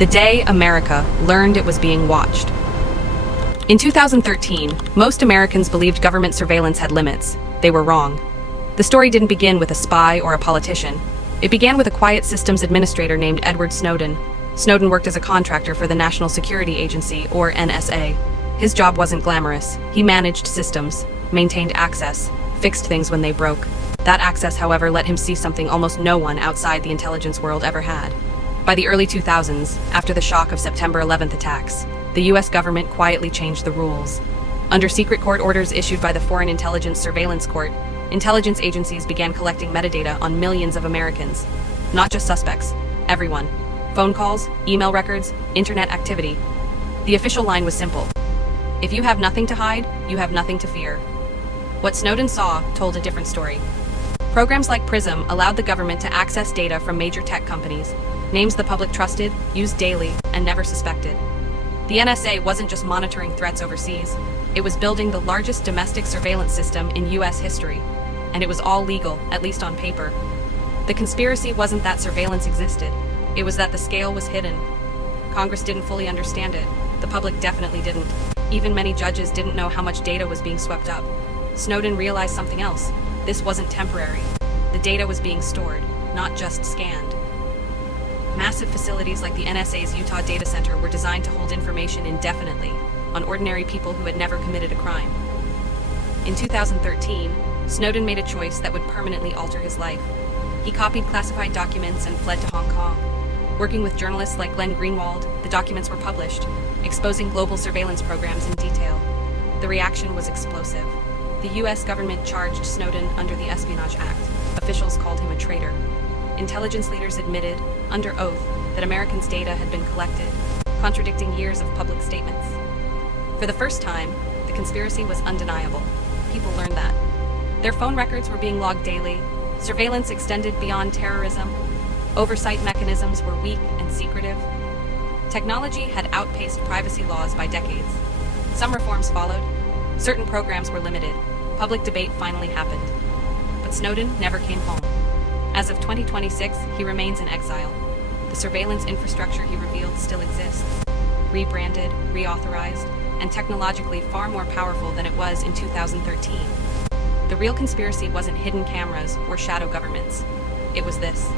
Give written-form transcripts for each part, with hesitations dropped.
The day America learned it was being watched. In 2013, most Americans believed government surveillance had limits. They were wrong. The story didn't begin with a spy or a politician. It began with a quiet systems administrator named Edward Snowden. Snowden worked as a contractor for the National Security Agency, or NSA. His job wasn't glamorous. He managed systems, maintained access, fixed things when they broke. That access, however, let him see something almost no one outside the intelligence world ever had. By the early 2000s, after the shock of September 11th attacks, the US government quietly changed the rules. Under secret court orders issued by the Foreign Intelligence Surveillance Court, intelligence agencies began collecting metadata on millions of Americans. Not just suspects, everyone. Phone calls, email records, internet activity. The official line was simple. If you have nothing to hide, you have nothing to fear. What Snowden saw told a different story. Programs like PRISM allowed the government to access data from major tech companies, names the public trusted, used daily, and never suspected. The NSA wasn't just monitoring threats overseas, it was building the largest domestic surveillance system in US history. And it was all legal, at least on paper. The conspiracy wasn't that surveillance existed, it was that the scale was hidden. Congress didn't fully understand it, the public definitely didn't. Even many judges didn't know how much data was being swept up. Snowden realized something else. This wasn't temporary. The data was being stored, not just scanned. Massive facilities like the NSA's Utah data center were designed to hold information indefinitely on ordinary people who had never committed a crime. In 2013, Snowden made a choice that would permanently alter his life. He copied classified documents and fled to Hong Kong. Working with journalists like Glenn Greenwald, the documents were published, exposing global surveillance programs in detail. The reaction was explosive. The US government charged Snowden under the Espionage Act. Officials called him a traitor. Intelligence leaders admitted, under oath, that Americans' data had been collected, contradicting years of public statements. For the first time, the conspiracy was undeniable. People learned that. Their phone records were being logged daily, surveillance extended beyond terrorism, oversight mechanisms were weak and secretive. Technology had outpaced privacy laws by decades. Some reforms followed. Certain programs were limited. Public debate finally happened. But Snowden never came home. As of 2026, he remains in exile. The surveillance infrastructure he revealed still exists, rebranded, reauthorized, and technologically far more powerful than it was in 2013. The real conspiracy wasn't hidden cameras or shadow governments. It was this,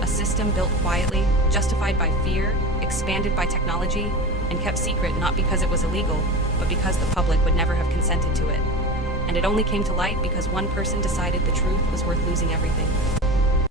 a system built quietly, justified by fear, expanded by technology, and kept secret not because it was illegal, but because the public would never have consented to it. And it only came to light because one person decided the truth was worth losing everything.